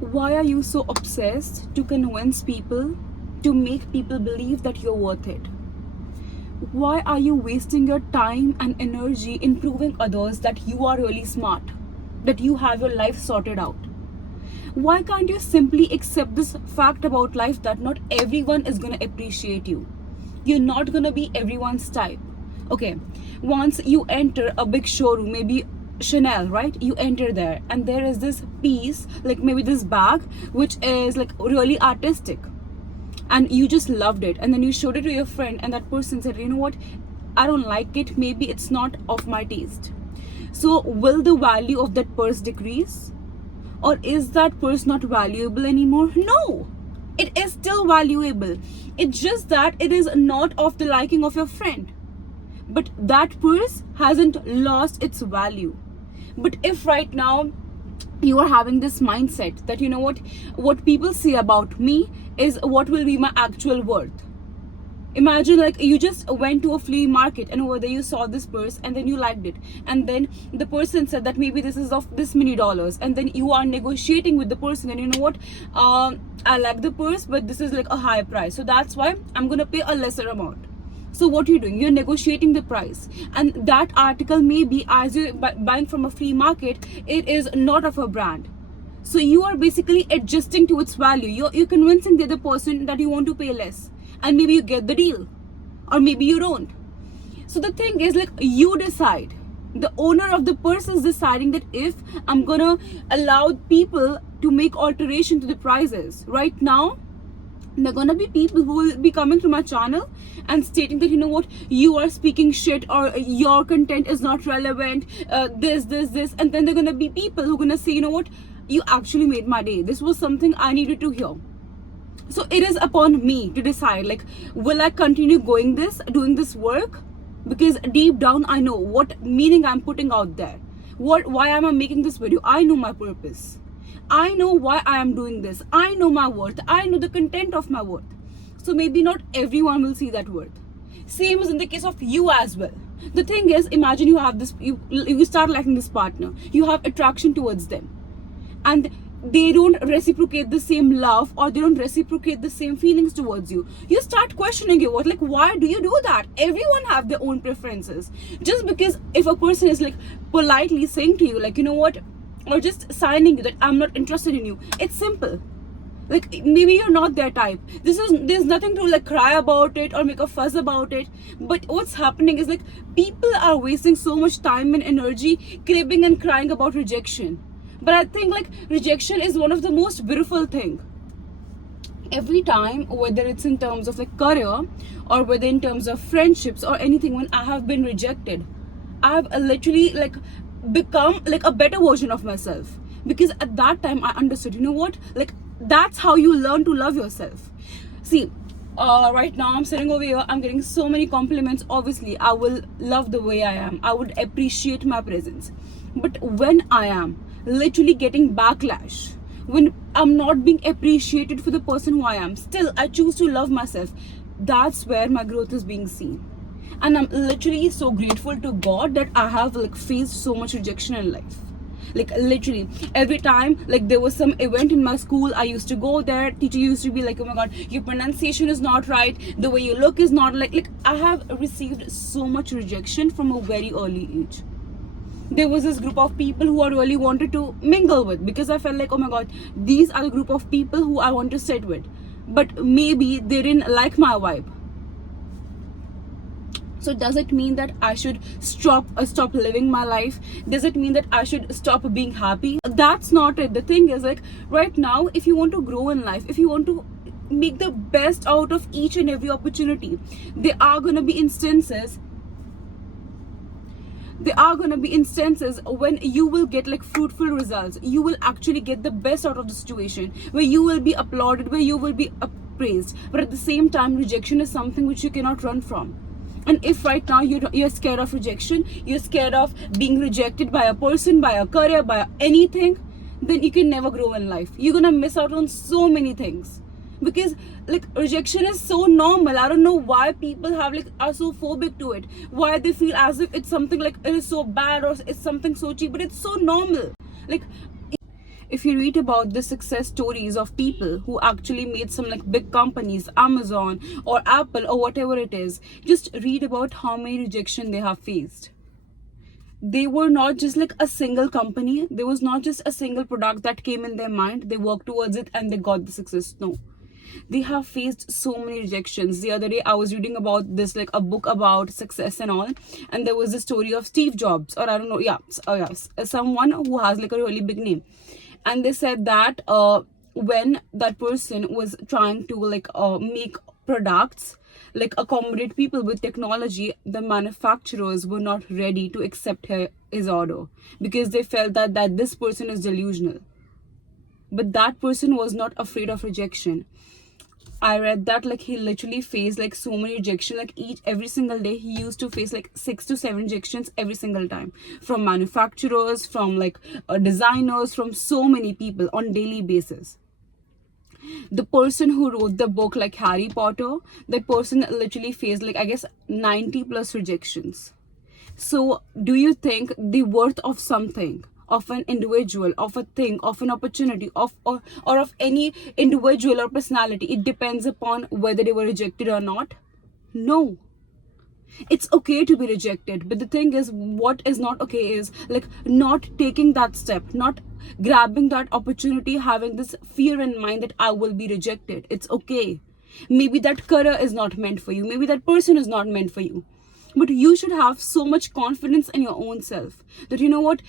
Why are you so obsessed to convince people, to make people believe that you're worth it? Why are you wasting your time and energy in proving others that you are really smart, that you have your life sorted out? Why can't you simply accept this fact about life that not everyone is going to appreciate you? You're not going to be everyone's type. Okay, once you enter a big showroom, maybe Chanel, right? You enter there and there is this piece, like maybe this bag, which is like really artistic, and you just loved it, and then you showed it to your friend and that person said, you know what, I don't like it, maybe it's not of my taste. So will the value of that purse decrease, or is that purse not valuable anymore? No, it is still valuable. It's just that it is not of the liking of your friend, but that purse hasn't lost its value. But if right now you are having this mindset that, you know what people say about me is what will be my actual worth. Imagine like you just went to a flea market and over there you saw this purse and then you liked it, and then the person said that maybe this is of this many dollars, and then you are negotiating with the person and, you know what, I like the purse but this is like a high price, so that's why I'm gonna pay a lesser amount. So what you're doing, you're negotiating the price, and that article maybe, as you're buying from a flea market, it is not of a brand. So you are basically adjusting to its value. You're convincing the other person that you want to pay less, and maybe you get the deal, or maybe you don't. So the thing is, like, you decide. The owner of the purse is deciding that if I'm gonna allow people to make alteration to the prices. Right now there are gonna be people who will be coming to my channel and stating that, you know what, you are speaking shit, or your content is not relevant, this, and then there are gonna be people who are gonna say, you know what, you actually made my day, this was something I needed to hear. So it is upon me to decide, like, will I continue doing this work? Because deep down I know what meaning I'm putting out there. Why am I making this video? I know my purpose. I know why I am doing this. I know my worth. I know the content of my worth. So maybe not everyone will see that worth. Same as in the case of you as well. The thing is, imagine you have this, you start liking this partner. You have attraction towards them, and they don't reciprocate the same love, or they don't reciprocate the same feelings towards you. You start questioning your worth. Like, why do you do that? Everyone have their own preferences. Just because if a person is like politely saying to you, like, you know what, or just signing you that I'm not interested in you, it's simple. Like, maybe you're not their type. There's nothing to like cry about it or make a fuss about it. But what's happening is, like, people are wasting so much time and energy cribbing and crying about rejection. But I think, like, rejection is one of the most beautiful thing. Every time, whether it's in terms of like career, or whether in terms of friendships or anything, when I have been rejected, I've literally like become like a better version of myself. Because at that time I understood, you know what, like, that's how you learn to love yourself. See, right now I'm sitting over here, I'm getting so many compliments. Obviously I will love the way I am, I would appreciate my presence. But when I am literally getting backlash, when I'm not being appreciated for the person who I am, still I choose to love myself. That's where my growth is being seen. And I'm literally so grateful to God that I have like faced so much rejection in life. Like, literally every time, like, there was some event in my school, I used to go there, teacher used to be like, oh my god, your pronunciation is not right, the way you look is not like I have received so much rejection from a very early age. There was this group of people who I really wanted to mingle with, because I felt like, oh my god, these are the group of people who I want to sit with. But maybe they didn't like my vibe. So does it mean that I should stop living my life? Does it mean that I should stop being happy? That's not it. The thing is, like, right now, if you want to grow in life, if you want to make the best out of each and every opportunity, there are going to be instances when you will get like fruitful results. You will actually get the best out of the situation, where you will be applauded, where you will be praised. But at the same time, rejection is something which you cannot run from. And if right now you're scared of rejection, you're scared of being rejected by a person, by a career, by anything, then you can never grow in life. You're gonna miss out on so many things. Because like rejection is so normal. I don't know why people are so phobic to it. Why they feel as if it's something like it is so bad or it's something so cheap, but it's so normal. Like, If you read about the success stories of people who actually made some like big companies, Amazon or Apple or whatever it is, just read about how many rejection they have faced. They were not just like a single company. There was not just a single product that came in their mind. They worked towards it and they got the success. No, they have faced so many rejections. The other day I was reading about this, like a book about success and all, and there was the story of Steve Jobs, or I don't know, someone who has like a really big name. And they said that when that person was trying to like make products, like accommodate people with technology, the manufacturers were not ready to accept his order, because they felt that this person is delusional. But that person was not afraid of rejection. I read that like he literally faced like so many rejection, like every single day he used to face like 6 to 7 rejections every single time, from manufacturers, from like designers, from so many people on daily basis. The person who wrote the book like Harry Potter, that person literally faced like I guess 90 plus rejections. So do you think the worth of something, of an individual, of a thing, of an opportunity, of or of any individual or personality, it depends upon whether they were rejected or not? No. It's okay to be rejected, but the thing is, what is not okay is like not taking that step, not grabbing that opportunity, having this fear in mind that I will be rejected. It's okay. Maybe that career is not meant for you, maybe that person is not meant for you, but you should have so much confidence in your own self that you know what,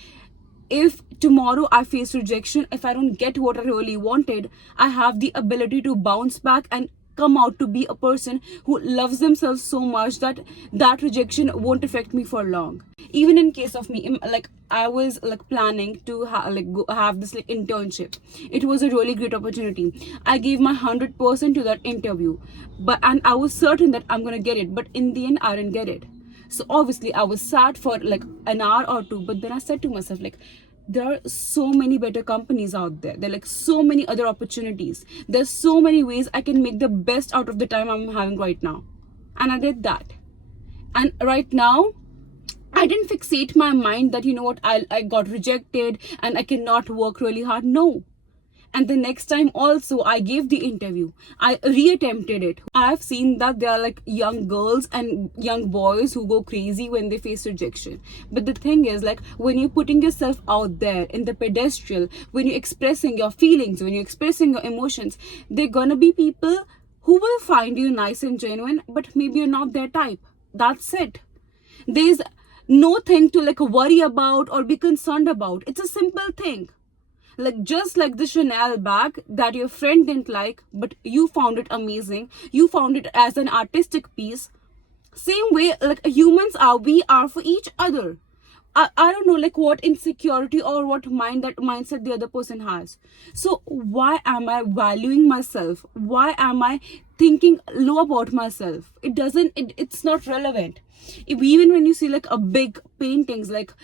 if tomorrow I face rejection, if I don't get what I really wanted, I have the ability to bounce back and come out to be a person who loves themselves so much that that rejection won't affect me for long. Even in case of me, like I was like planning to have this like internship. It was a really great opportunity. I gave my 100% to that interview, and I was certain that I'm gonna get it, but in the end I didn't get it. So obviously I was sad for like an hour or two, but then I said to myself, like, there are so many better companies out there. There are like so many other opportunities. There's so many ways I can make the best out of the time I'm having right now. And I did that. And right now, I didn't fixate my mind that, you know what, I got rejected and I cannot work really hard. No. And the next time also I gave the interview, I reattempted it. I've seen that there are like young girls and young boys who go crazy when they face rejection. But the thing is, like, when you're putting yourself out there in the pedestal, when you're expressing your feelings, when you're expressing your emotions, there are gonna be people who will find you nice and genuine, but maybe you're not their type. That's it. There's no thing to like worry about or be concerned about. It's a simple thing. Like just like the Chanel bag that your friend didn't like, but you found it amazing, you found it as an artistic piece. Same way, like humans are, we are for each other. I don't know like what insecurity or what mindset the other person has. So why am I valuing myself? Why am I thinking low about myself? It's not relevant. Even when you see like a big paintings like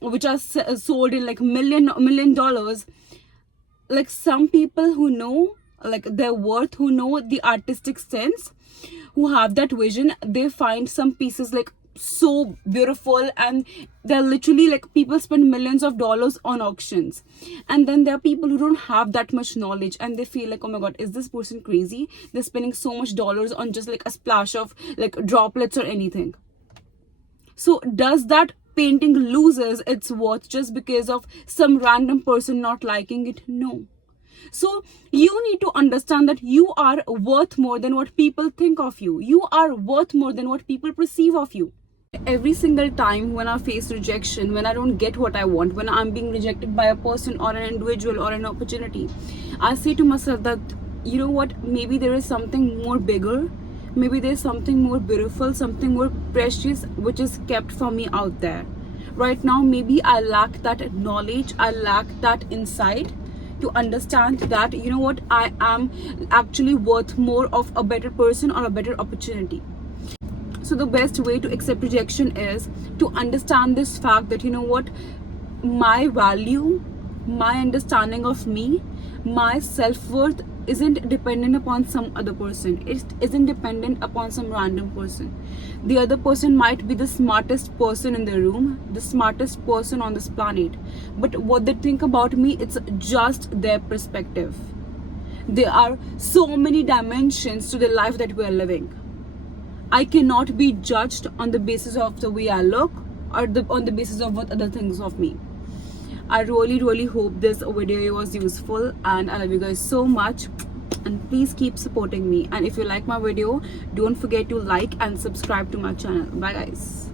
which are sold in like million dollars, like some people who know like their worth, who know the artistic sense, who have that vision, they find some pieces like so beautiful, and they're literally like, people spend millions of dollars on auctions. And then there are people who don't have that much knowledge and they feel like, oh my god, is this person crazy? They're spending so much dollars on just like a splash of like droplets or anything. So does that painting loses its worth just because of some random person not liking it? No. So you need to understand that you are worth more than what people think of you. You are worth more than what people perceive of you. Every single time when I face rejection, when I don't get what I want, when I'm being rejected by a person or an individual or an opportunity, I say to myself that, you know what, maybe there is something more bigger, maybe there's something more beautiful, something more precious which is kept for me out there. Right now, maybe I lack that knowledge, I lack that insight to understand that, you know what, I am actually worth more of a better person or a better opportunity. So the best way to accept rejection is to understand this fact that, you know what, my value, my understanding of me, my self-worth isn't dependent upon some other person. It isn't dependent upon some random person. The other person might be the smartest person in the room, the smartest person on this planet, but what they think about me, it's just their perspective. There are so many dimensions to the life that we are living. I cannot be judged on the basis of the way I look, or on the basis of what other things of me. I really hope this video was useful, and I love you guys so much, and please keep supporting me. And if you like my video, don't forget to like and subscribe to my channel. Bye guys.